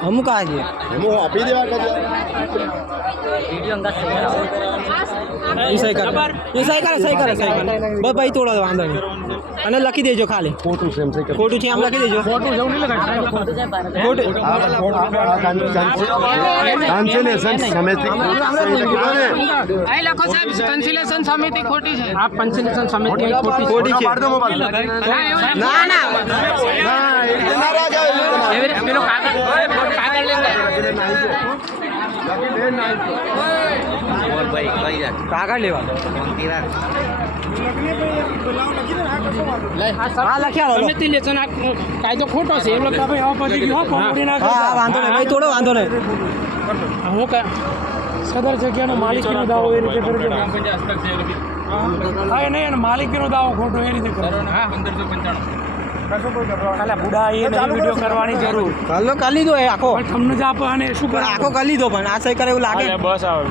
અમુક આ છે આપી દેવા સહી કરે બસ ભાઈ થોડો વાંધો નહીં અને લખી દેજો ખાલી ખોટું છે એમ છે ખોટું છે આમ લખી દેજો ખોટું સમિતિ ખોટી છે આ પંચલેશન સમિતિ ખોટી છે ના ના પેલો કાગળ કાગળ લેવા સમિતિ લેશન કાયદો ખોટો છે એમ લોકો વાંધો નહીં ભાઈ થોડો વાંધો નહીં હું સદર જગ્યાનો માલિકીનો દાવો એ રીતે કરજો હા નહીં અને માલિકીનો દાવો ખોટો એ રીતે કરો હા 1595 ખાલી બુડા એ વિડીયો કરવાની જરૂર કાલનો કરી લીધો એ આખો તમને જ આપો અને શું કરે આખો કરી લીધો પણ આ સહી કરે એવું લાગે બસ આવે